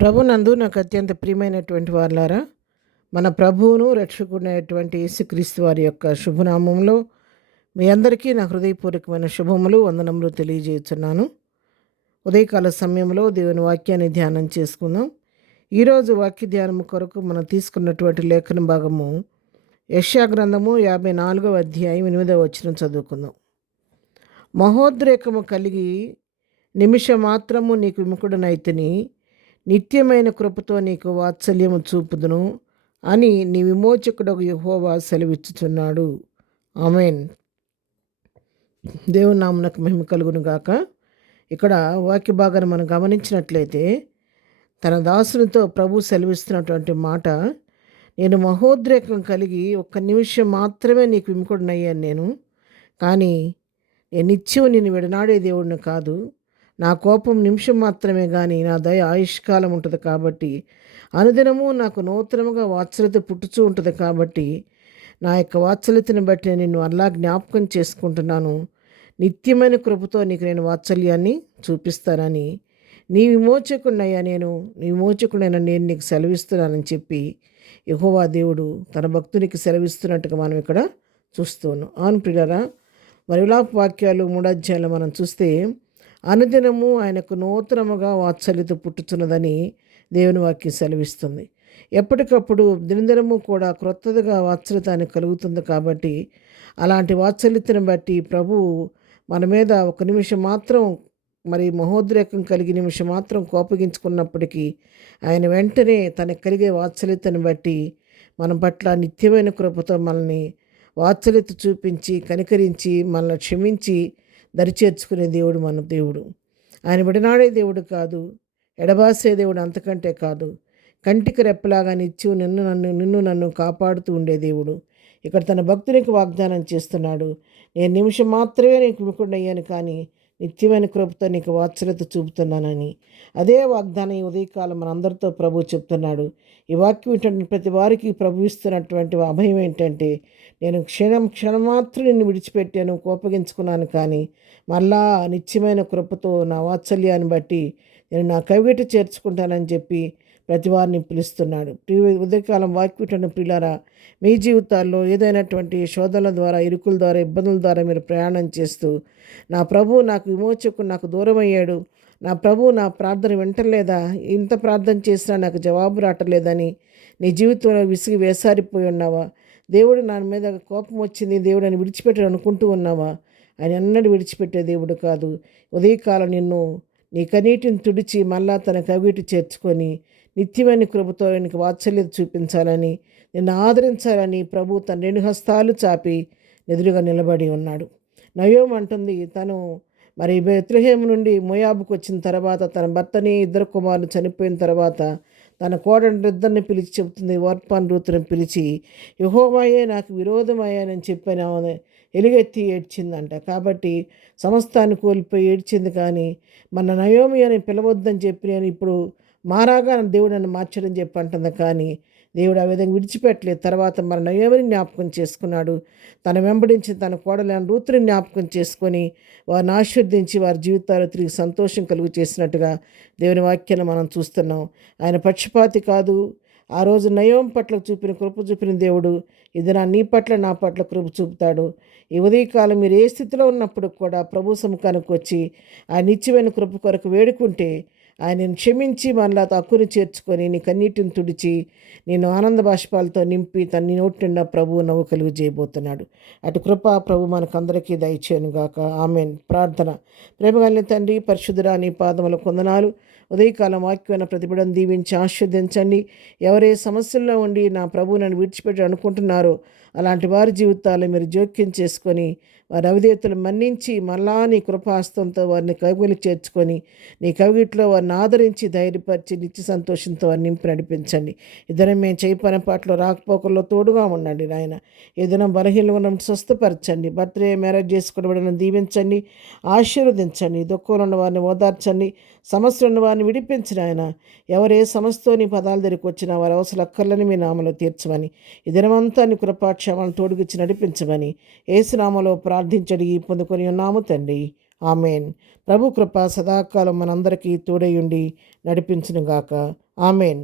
ప్రభునందు నాకు అత్యంత ప్రియమైనటువంటి వారులారా, మన ప్రభువును రక్షకుడైనటువంటి యేసుక్రీస్తు వారి యొక్క శుభనామంలో మీ అందరికీ నా హృదయపూర్వకమైన శుభములు వందనములు తెలియజేస్తున్నాను. ఉదయకాల సమయంలో దేవుని వాక్యాన్ని ధ్యానం చేసుకుందాం. ఈరోజు వాక్య ధ్యానం కొరకు మనం తీసుకున్నటువంటి లేఖన భాగము యెషయా గ్రంథము 54వ అధ్యాయం 8వ వచనం చదువుకుందాం. మహోద్రేకము కలిగి నిమిషమాత్రము నీకు విముఖుడనైతిని, నిత్యమైన కృపతో నీకు వాత్సల్యము చూపుదును అని నీ విమోచకుడగు యెహోవా సెలవిచ్చుచున్నాడు. ఆమేన్. దేవుని నామమునకు మహిమ కలుగును గాక. ఇక్కడ వాక్య భాగాన్ని మనం గమనించినట్లయితే తన దాసునితో ప్రభు సెలవిస్తున్నటువంటి మాట, నేను మహోద్రేకం కలిగి ఒక్క నిమిషం మాత్రమే నీకు విముఖుడినయ్యాను నేను, కానీ నేను నిత్యం నిన్ను విడనాడే దేవుడిని కాదు. నా కోపం నిమిషం మాత్రమే కానీ నా దయ ఆయుష్కాలం ఉంటుంది కాబట్టి, అనుదినము నాకు నూతనముగా వాత్సల్యత పుట్టుచూ ఉంటుంది కాబట్టి, నా యొక్క వాత్సల్యతను బట్టి నేను నిన్ను అలా జ్ఞాపకం చేసుకుంటున్నాను. నిత్యమైన కృపతో నీకు నేను వాత్సల్యాన్ని చూపిస్తానని, నీ విమోచకుడినయ్యా నీ విమోచకుడైన నేను నీకు సెలవిస్తున్నానని చెప్పి యెహోవా దేవుడు తన భక్తునికి సెలవిస్తున్నట్టుగా మనం ఇక్కడ చూస్తున్నాం. అవును ప్రియులారా, మరి విలాప వాక్యాలు 3వ అధ్యాయంలో మనం చూస్తే, అనుదినము ఆయనకు నూతనముగా వాత్సల్యత పుట్టుతున్నదని దేవుని వాక్యం సెలవిస్తుంది. ఎప్పటికప్పుడు దినదినము కూడా క్రొత్తదిగా వాత్సల్యత ఆయనకు కలుగుతుంది కాబట్టి, అలాంటి వాత్సల్యతను బట్టి ప్రభువు మన మీద ఒక నిమిషం మాత్రం, మరి మహోద్రేకం కలిగి నిమిషం మాత్రం కోపగించుకున్నప్పటికీ ఆయన వెంటనే తనకు కలిగే వాత్సల్యతను బట్టి మన పట్ల నిత్యమైన కృపతో మనల్ని వాత్సల్యత చూపించి కనికరించి మనల్ని క్షమించి దరిచేర్చుకునే దేవుడు మన దేవుడు. ఆయన విడనాడే దేవుడు కాదు, ఎడబాసే దేవుడు అంతకంటే కాదు. కంటికి రెప్పలాగా నిత్యం నిన్ను నన్ను కాపాడుతూ ఉండే దేవుడు ఇక్కడ తన భక్తునికి వాగ్దానం చేస్తున్నాడు. నేను నిమిషం మాత్రమే నీకు విముఖుడయ్యాను, కానీ నిత్యమైన కృపతో నీకు వాత్సల్యత చూపుతున్నానని. అదే వాగ్దానం ఈ ఉదయకాలం మనందరితో ప్రభు చెప్తున్నాడు. ఈ వాక్యం ఏంటంటే ప్రతి వారికి ప్రభు ఇస్తున్నటువంటి అభయం ఏంటంటే, నేను క్షణం మాత్రం నిన్ను విడిచిపెట్టాను, కోపగించుకున్నాను, కానీ మళ్ళా నిత్యమైన కృపతో నా వాత్సల్యాన్ని బట్టి నేను నా కవిట చేర్చుకుంటానని చెప్పి ప్రతి వారిని పిలుస్తున్నాడు. ఉదయకాలం వాక్యం ప్రియులారా, మీ జీవితాల్లో ఏదైనటువంటి శోధనల ద్వారా, ఇరుకుల ద్వారా, ఇబ్బందుల ద్వారా మీరు ప్రయాణం చేస్తూ, నా ప్రభు నాకు విమోచకుడు నాకు దూరం అయ్యాడు, నా ప్రభు నా ప్రార్థన వింటలేదా, ఇంత ప్రార్థన చేసినా నాకు జవాబు రావట్లేదని నీ జీవితంలో విసిగి వేసారిపోయి ఉన్నావా? దేవుడు నా మీద కోపం వచ్చింది, దేవుడు అని విడిచిపెట్టాడు అనుకుంటూ ఉన్నావా? ఆయన అన్నడు విడిచిపెట్టే దేవుడు కాదు. ఉదయకాలం నిన్ను నీ కన్నీటిని తుడిచి మళ్ళా తన కవిటి చేర్చుకొని నిత్యమైన కృపతో నీకు వాత్సల్యత చూపించాలని, నిన్ను ఆదరించాలని ప్రభు తన 2 హస్తాలు చాపి ఎదురుగా నిలబడి ఉన్నాడు. నయోమి అంటుంది, తను మరి బెత్లెహేము నుండి మోయాబుకు వచ్చిన తర్వాత తన భర్తని 2 కుమారులు చనిపోయిన తర్వాత తన కోడళ్ళిద్దరిని పిలిచి చెబుతుంది, ఓర్పాను రూతుని పిలిచి, యెహోవాయే నాకు విరోధమయ్యానని చెప్పని ఆమె ఎలుగెత్తి ఏడ్చిందంట. కాబట్టి సమస్తాన్ని కోల్పోయి ఏడ్చింది, కానీ మన నయోమి అని పిలవద్దని చెప్పి నేను ఇప్పుడు మారాగా దేవుడు నన్ను మార్చడం చెప్పి అంటుంది. కానీ దేవుడు ఆ విధంగా విడిచిపెట్టలేదు. తర్వాత మన నయోమిని జ్ఞాపకం చేసుకున్నాడు. తన వెంబడించి తన కోడలైన రూతుని జ్ఞాపకం చేసుకొని వారిని ఆశీర్వదించి వారి జీవితాలు తిరిగి సంతోషం కలుగు చేసినట్టుగా దేవుని వాక్యాన్ని మనం చూస్తున్నాం. ఆయన పక్షపాతి కాదు. ఆ రోజు నయోమి పట్ల చూపిన కృప చూపిన దేవుడు ఇది నీ పట్ల నా పట్ల కృప చూపుతాడు. ఈ ఉదయకాలం మీరు ఏ స్థితిలో ఉన్నప్పుడు కూడా ప్రభు సముఖానికి వచ్చి ఆ నిత్యమైన కృప కొరకు వేడుకుంటే ఆయనను క్షమించి మనలా హక్కుని చేర్చుకొని నీ కన్నీటిని తుడిచి నేను ఆనంద బాష్పాలతో నింపి తన నోటి నిండా ప్రభువు నవ్వు కలుగు చేయబోతున్నాడు. అటు కృప ప్రభు మనకందరికీ దయచేయను గాక. ఆమెన్. ప్రార్థన. ప్రేమగలిగిన తండ్రి, పరిశుద్ధుడా, నీ పాదముల కొందనాలు. ఉదయకాలం వాక్యమైన ప్రతిబిడను దీవించి ఆశీర్వదించండి. ఎవరే సమస్యల్లో ఉండి నా ప్రభు నన్ను విడిచిపెట్టి అనుకుంటున్నారో అలాంటి వారి జీవితాలు మీరు జోక్యం చేసుకొని వారి అవిధేయతలు మన్నించి మళ్ళా నీ కృపాస్తంతో వారిని కవిగిలి చేర్చుకొని నీ కవిగిట్లో వారిని ఆదరించి ధైర్యపరిచి నిత్య సంతోషంతో వారిని నింపి నడిపించండి. ఇద్దరం మేము చేయి పని పాటలో రాకపోకల్లో తోడుగా ఉండండి నాయన. ఏదైనా బలహీనంగా స్వస్థపరచండి. బర్త్డే మ్యారేజ్ చేసుకోవడం దీవించండి, ఆశీర్వదించండి. దుఃఖంలో ఉన్న వారిని ఓదార్చండి, సమస్యలు ఉన్న వారిని విడిపించిన ఆయన. ఎవరే సమస్యతో నీ పదాల దగ్గరికి వచ్చినా వారి అవసరం అక్కర్లని మీ నామలో తీర్చమని, ఈ దినమంతా నీ కృపాక్షేమాలను తోడుగిచ్చి నడిపించమని యేసు నామములో ప్రార్థించడి పొందుకొని ఉన్నాము తండ్రి. ఆమెన్. ప్రభు కృప సదాకాలం మనందరికీ తోడయుండి నడిపించునుగాక. ఆమెన్.